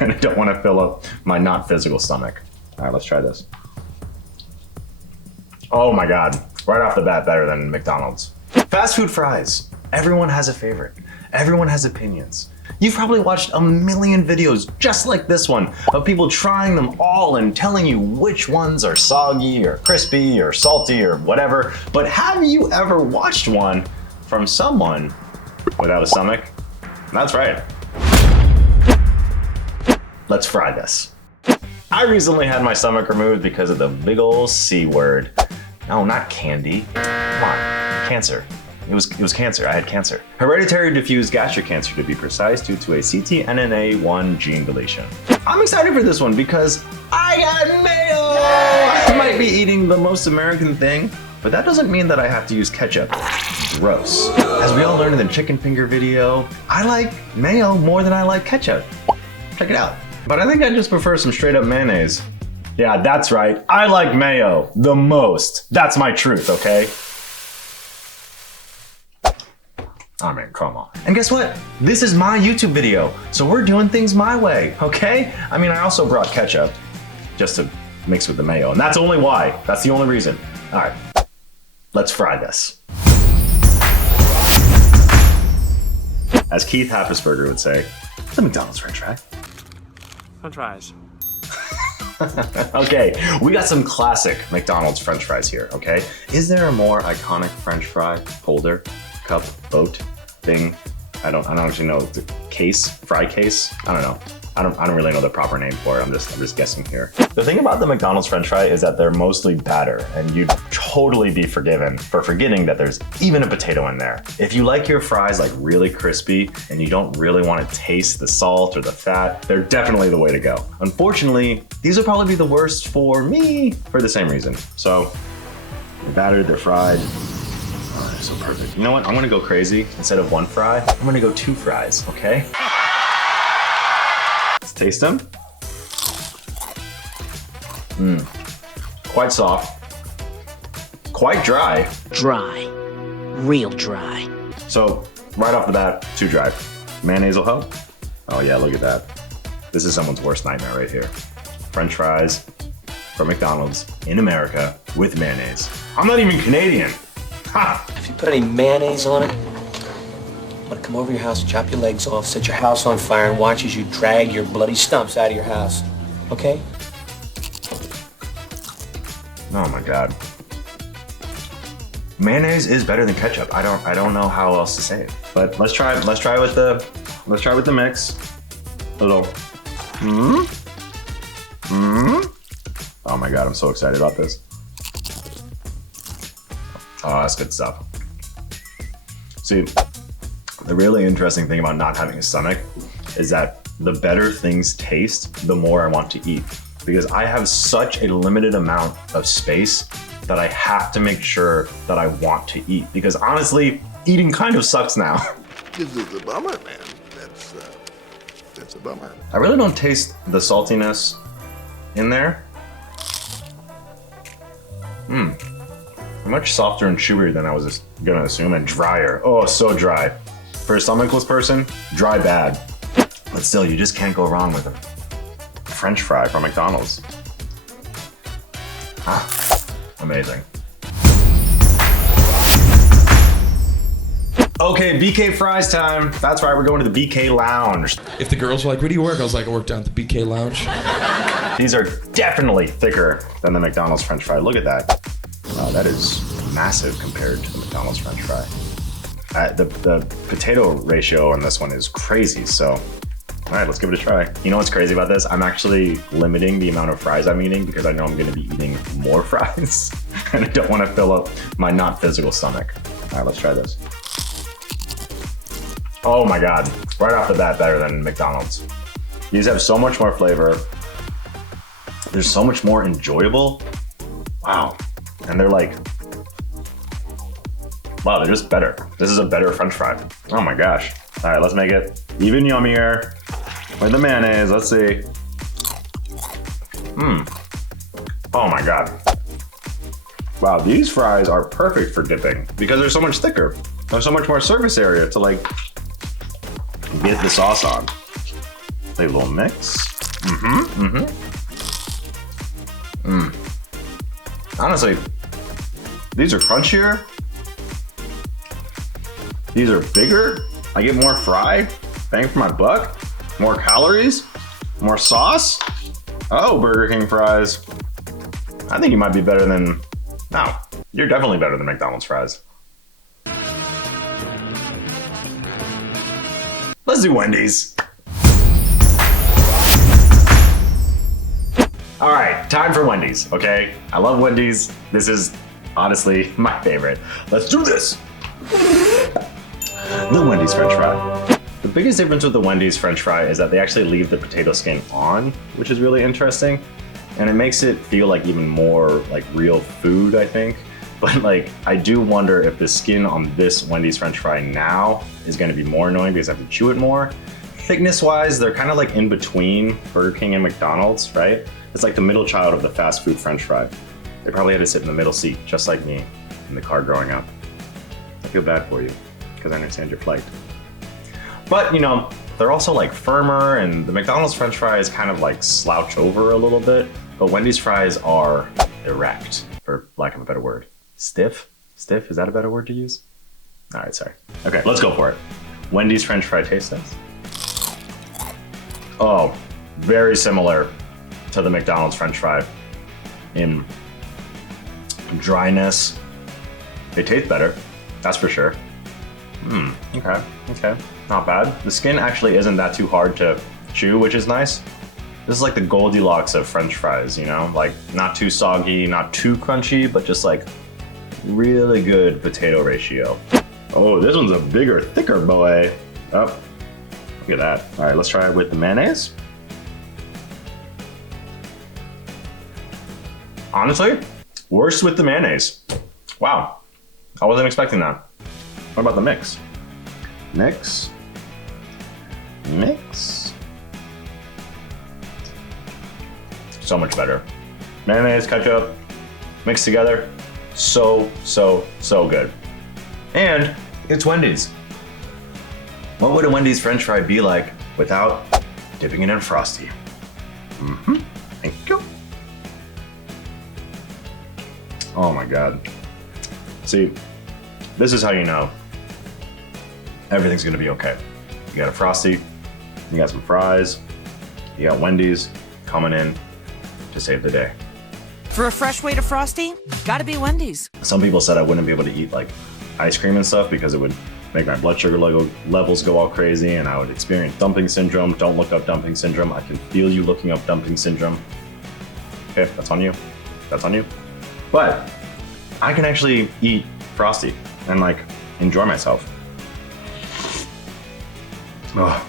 and I don't want to fill up my not physical stomach. All right, let's try this. Oh my God, right off the bat, better than McDonald's. Fast food fries. Everyone has a favorite. Everyone has opinions. You've probably watched a million videos just like this one of people trying them all and telling you which ones are soggy or crispy or salty or whatever. But have you ever watched one from someone without a stomach? That's right. Let's fry this. I recently had my stomach removed because of the big ol' C word. No, not candy. Come on, cancer. It was cancer. I had cancer. Hereditary diffuse gastric cancer, to be precise, due to a ctNNA1 gene deletion. I'm excited for this one because I got mayo! Yay! I might be eating the most American thing, but that doesn't mean that I have to use ketchup. Gross. As we all learned in the chicken finger video, I like mayo more than I like ketchup. Check it out. But I think I just prefer some straight up mayonnaise. Yeah, that's right. I like mayo the most. That's my truth, okay? I mean, come on. And guess what? This is my YouTube video, so we're doing things my way, okay? I mean, I also brought ketchup just to mix with the mayo, and that's only why. That's the only reason. All right, let's fry this. As Keith Happesberger would say, the McDonald's French fry. French fries. Okay, we got some classic McDonald's French fries here, okay? Is there a more iconic French fry holder, cup, boat, thing? I don't actually know the case, fry case. I don't know. I don't really know the proper name for it. I'm just guessing here. The thing about the McDonald's French fry is that they're mostly batter, and you'd totally be forgiven for forgetting that there's even a potato in there. If you like your fries like really crispy and you don't really want to taste the salt or the fat, they're definitely the way to go. Unfortunately, these will probably be the worst for me for the same reason. So, they're battered, they're fried. Oh, they're so perfect. You know what? I'm gonna go crazy. Instead of one fry, I'm gonna go 2 fries, okay? Let's taste them. Quite soft. Quite dry. Dry. Real dry. So, right off the bat, too dry. Mayonnaise will help. Oh yeah, look at that. This is someone's worst nightmare right here. French fries from McDonald's in America with mayonnaise. I'm not even Canadian. Ha! If you put any mayonnaise on it, I'm gonna come over your house, chop your legs off, set your house on fire, and watch as you drag your bloody stumps out of your house. Okay? Oh my God. Mayonnaise is better than ketchup. I don't know how else to say it. But let's try with the mix. A little. Oh my God, I'm so excited about this. Oh, that's good stuff. See, the really interesting thing about not having a stomach is that the better things taste, the more I want to eat. Because I have such a limited amount of space that I have to make sure that I want to eat. Because honestly, eating kind of sucks now. This is a bummer, man. That's a bummer. I really don't taste the saltiness in there. Much softer and chewier than I was gonna assume, and drier. Oh, so dry. For a stomachless person, dry bad. But still, you just can't go wrong with a French fry from McDonald's. Amazing. Okay, BK fries time. That's right, we're going to the BK Lounge. If the girls were like, where do you work? I was like, I work down at the BK Lounge. These are definitely thicker than the McDonald's French fry. Look at that. Wow, that is massive compared to the McDonald's French fry. The potato ratio on this one is crazy, so all right, let's give it a try. You know what's crazy about this? I'm actually limiting the amount of fries I'm eating because I know I'm gonna be eating more fries and I don't wanna fill up my not physical stomach. All right, let's try this. Oh my God, right off the bat, better than McDonald's. These have so much more flavor. They're so much more enjoyable. Wow. And they're like, wow, they're just better. This is a better French fry. Oh my gosh. All right, let's make it even yummier with the mayonnaise. Let's see. Oh my God. Wow, these fries are perfect for dipping because they're so much thicker. There's so much more surface area to like get the sauce on. a little mix. Honestly, these are crunchier. These are bigger. I get more fry, bang for my buck, more calories, more sauce. Oh, Burger King fries. I think you might be better than, no, you're definitely better than McDonald's fries. Let's do Wendy's. All right, time for Wendy's, okay? I love Wendy's. This is honestly my favorite. Let's do this. The Wendy's French fry. The biggest difference with the Wendy's French fry is that they actually leave the potato skin on, which is really interesting. And it makes it feel like even more like real food, I think. But like, I do wonder if the skin on this Wendy's French fry now is gonna be more annoying because I have to chew it more. Thickness-wise, they're kind of like in between Burger King and McDonald's, right? It's like the middle child of the fast food French fry. They probably had to sit in the middle seat, just like me in the car growing up. I feel bad for you, because I understand your plight. But, you know, they're also like firmer, and the McDonald's French fries kind of like slouch over a little bit, but Wendy's fries are erect, for lack of a better word. Stiff? Stiff, is that a better word to use? All right, sorry. Okay, let's go for it. Wendy's French fry taste test. Oh, very similar to the McDonald's French fry in dryness. They taste better, that's for sure. Okay, not bad. The skin actually isn't that too hard to chew, which is nice. This is like the Goldilocks of French fries, you know? Like not too soggy, not too crunchy, but just like really good potato ratio. Oh, this one's a bigger, thicker boy. Oh, look at that. All right, let's try it with the mayonnaise. Honestly, worse with the mayonnaise. Wow, I wasn't expecting that. What about the mix? Mix. So much better. Mayonnaise, ketchup, mixed together. So good. And it's Wendy's. What would a Wendy's French fry be like without dipping it in Frosty? Thank you. Oh my God. See, this is how you know everything's gonna be okay. You got a Frosty, you got some fries, you got Wendy's coming in to save the day. For a fresh way to Frosty, gotta be Wendy's. Some people said I wouldn't be able to eat like ice cream and stuff because it would make my blood sugar levels go all crazy and I would experience dumping syndrome. Don't look up dumping syndrome. I can feel you looking up dumping syndrome. Okay, that's on you. That's on you. But I can actually eat Frosty and like enjoy myself. Oh,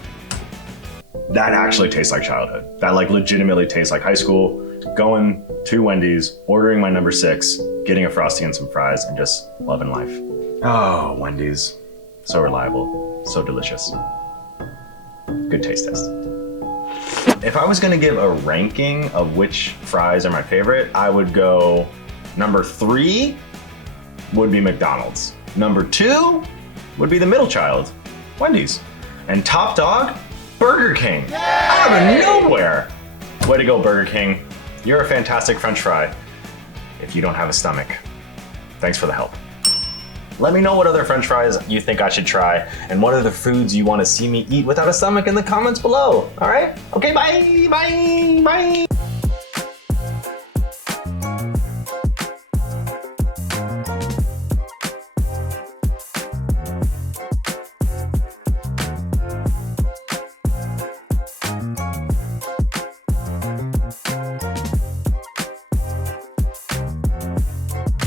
that actually tastes like childhood. That like legitimately tastes like high school, going to Wendy's, ordering my number 6, getting a Frosty and some fries, and just loving life. Oh, Wendy's. So reliable, so delicious. Good taste test. If I was gonna give a ranking of which fries are my favorite, I would go number 3 would be McDonald's. Number 2 would be the middle child, Wendy's. And top dog, Burger King. Out of nowhere. Way to go, Burger King. You're a fantastic French fry if you don't have a stomach. Thanks for the help. Let me know what other French fries you think I should try and what other foods you want to see me eat without a stomach in the comments below. All right? Okay, bye.